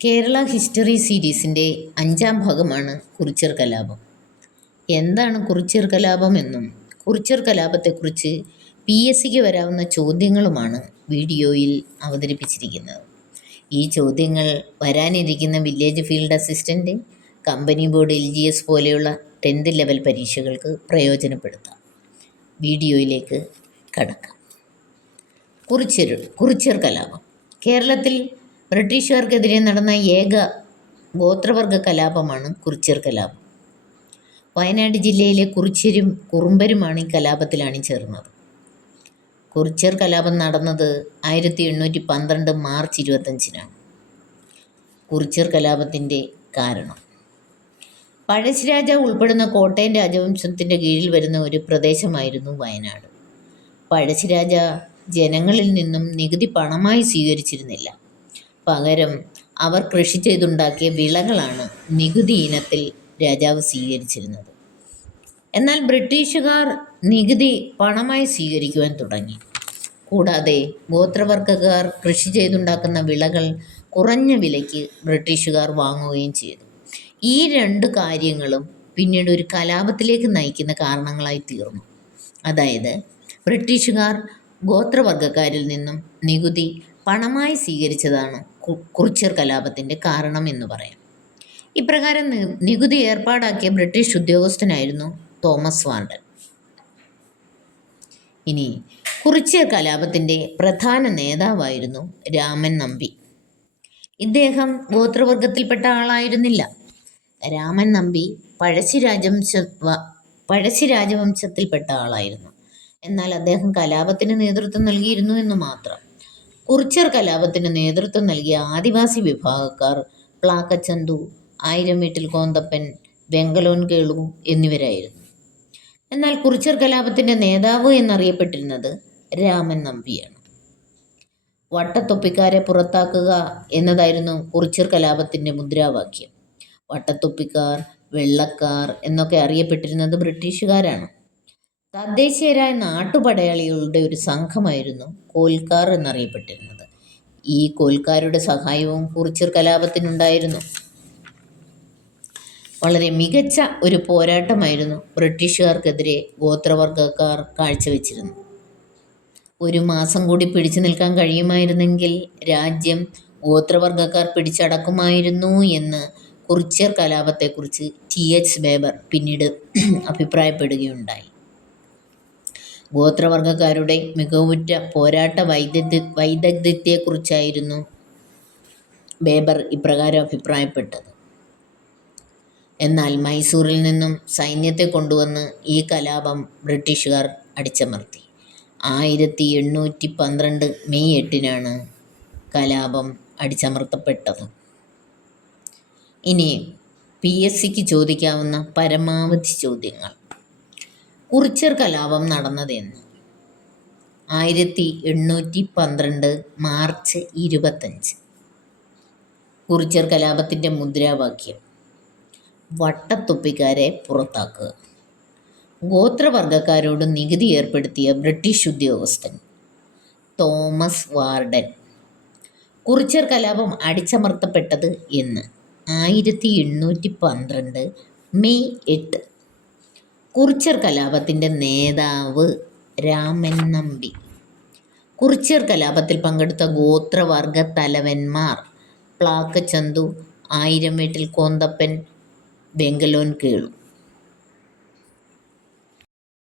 Kerala history സീരീസിൻ്റെ 5-ാം ഭാഗമാണ് കുറിച്യർ കലാപം. എന്താണ് കുറിച്യർ കലാപം എന്നും കുറിച്യർ കലാപത്തെക്കുറിച്ച് PSCക്ക് വരാവുന്ന ചോദ്യങ്ങളുമാണ് വീഡിയോയിൽ അവതരിപ്പിച്ചിരിക്കുന്നത്. ഈ ചോദ്യങ്ങൾ വരാനിരിക്കുന്ന village field assistant, company board, LGS പോലെയുള്ള 10th ലെവൽ പരീക്ഷകൾക്ക് പ്രയോജനപ്പെടുത്താം. വീഡിയോയിലേക്ക് കടക്കാം. കുറിച്യർ കലാപം കേരളത്തിൽ ബ്രിട്ടീഷുകാർക്കെതിരെ നടന്ന ഏക ഗോത്രവർഗ കലാപമാണ് കുറിച്യർ കലാപം. വയനാട് ജില്ലയിലെ കുറിച്യരും കുറുമ്പരുമാണ് ഈ കലാപത്തിൽ അണിചേർന്നത്. കുറിച്യർ കലാപം നടന്നത് 1812 മാർച്ച് 25-നാണ്. കുറിച്യർ കലാപത്തിൻ്റെ കാരണം: പഴശ്ശിരാജാവ് ഉൾപ്പെടുന്ന കോട്ടയം രാജവംശത്തിൻ്റെ കീഴിൽ വരുന്ന ഒരു പ്രദേശമായിരുന്നു വയനാട്. പഴശ്ശിരാജ ജനങ്ങളിൽ നിന്നും നികുതി പണമായി സ്വീകരിച്ചിരുന്നില്ല. പകരം അവർ കൃഷി ചെയ്തുണ്ടാക്കിയ വിളകളാണ് നികുതി ഇനത്തിൽ രാജാവ് സ്വീകരിച്ചിരുന്നത്. എന്നാൽ ബ്രിട്ടീഷുകാർ നികുതി പണമായി സ്വീകരിക്കുവാൻ തുടങ്ങി. കൂടാതെ ഗോത്രവർഗക്കാർ കൃഷി ചെയ്തുണ്ടാക്കുന്ന വിളകൾ കുറഞ്ഞ വിലയ്ക്ക് ബ്രിട്ടീഷുകാർ വാങ്ങുകയും ചെയ്തു. ഈ 2 കാര്യങ്ങളും പിന്നീട് ഒരു കലാപത്തിലേക്ക് നയിക്കുന്ന കാരണങ്ങളായി തീർന്നു. അതായത് ബ്രിട്ടീഷുകാർ ഗോത്രവർഗക്കാരിൽ നിന്നും നികുതി പണമായി സ്വീകരിച്ചതാണ് കുറിച്യർ കലാപത്തിൻ്റെ കാരണം എന്ന് പറയാം. ഇപ്രകാരം നികുതി ഏർപ്പാടാക്കിയ ബ്രിട്ടീഷ് ഉദ്യോഗസ്ഥനായിരുന്നു തോമസ് വാർഡൻ. ഇനി കുറിച്യർ കലാപത്തിൻ്റെ പ്രധാന നേതാവായിരുന്നു രാമൻ നമ്പി. ഇദ്ദേഹം ഗോത്രവർഗത്തിൽപ്പെട്ട ആളായിരുന്നില്ല. രാമൻ നമ്പി പഴശ്ശി രാജവംശത്തിൽപ്പെട്ട ആളായിരുന്നു. എന്നാൽ അദ്ദേഹം കലാപത്തിന് നേതൃത്വം നൽകിയിരുന്നു എന്ന് മാത്രം. കുറിച്യർ കലാപത്തിന് നേതൃത്വം നൽകിയ ആദിവാസി വിഭാഗക്കാർ പ്ലാക്കച്ചന്തു, ആയിരം വീട്ടിൽ കോന്തപ്പൻ, വെങ്കലോൻ കേളു എന്നിവരായിരുന്നു. എന്നാൽ കുറിച്യർ കലാപത്തിൻ്റെ നേതാവ് എന്നറിയപ്പെട്ടിരുന്നത് രാമൻ നമ്പിയാണ്. വട്ടത്തൊപ്പിക്കാരെ പുറത്താക്കുക എന്നതായിരുന്നു കുറിച്യർ കലാപത്തിൻ്റെ മുദ്രാവാക്യം. വട്ടത്തൊപ്പിക്കാർ, വെള്ളക്കാർ എന്നൊക്കെ അറിയപ്പെട്ടിരുന്നത് ബ്രിട്ടീഷുകാരാണ്. തദ്ദേശീയരായ നാട്ടുപടയാളികളുടെ ഒരു സംഘമായിരുന്നു കോൽക്കാർ എന്നറിയപ്പെട്ടിരുന്നത്. ഈ കോൽക്കാരുടെ സഹായവും കുറിച്യർ കലാപത്തിനുണ്ടായിരുന്നു. വളരെ മികച്ച ഒരു പോരാട്ടമായിരുന്നു ബ്രിട്ടീഷുകാർക്കെതിരെ ഗോത്രവർഗക്കാർ കാഴ്ചവെച്ചിരുന്നത്. 1 മാസം കൂടി പിടിച്ചു നിൽക്കാൻ കഴിയുമായിരുന്നെങ്കിൽ രാജ്യം ഗോത്രവർഗക്കാർ പിടിച്ചടക്കുമായിരുന്നു എന്ന് കുറിച്യർ കലാപത്തെക്കുറിച്ച് TH ബേബർ പിന്നീട് അഭിപ്രായപ്പെടുകയുണ്ടായി. ഗോത്രവർഗക്കാരുടെ മികവുറ്റ പോരാട്ട വൈദഗ്ധ്യത്തെക്കുറിച്ചായിരുന്നു ബേബർ ഇപ്രകാരം അഭിപ്രായപ്പെട്ടത്. എന്നാൽ മൈസൂരിൽ നിന്നും സൈന്യത്തെ കൊണ്ടുവന്ന് ഈ കലാപം ബ്രിട്ടീഷുകാർ അടിച്ചമർത്തി. 1812 മെയ് 8-നാണ് കലാപം അടിച്ചമർത്തപ്പെട്ടത്. ഇനി PSCക്ക് ചോദിക്കാവുന്ന പരമാവധി ചോദ്യങ്ങൾ: കുറിച്യർ കലാപം നടന്നതെന്ന്? 1812 മാർച്ച് 25. കുറിച്യർ കലാപത്തിൻ്റെ മുദ്രാവാക്യം: വട്ടത്തൊപ്പിക്കാരെ പുറത്താക്കുക. ഗോത്രവർഗക്കാരോട് നികുതി ഏർപ്പെടുത്തിയ ബ്രിട്ടീഷ് ഉദ്യോഗസ്ഥൻ തോമസ് വാർഡൻ. കുറിച്യർ കലാപം അടിച്ചമർത്തപ്പെട്ടത് എന്ന്? 1812 മെയ് 8. കുറിച്യർ കലാപത്തിൻ്റെ നേതാവ് രാമൻ നമ്പി. കുറിച്യർ കലാപത്തിൽ പങ്കെടുത്ത ഗോത്രവർഗ തലവന്മാർ പ്ലാക്കച്ചന്തു, ആയിരം വീട്ടിൽ കോന്തപ്പൻ, വെങ്കലോൻ കേളു.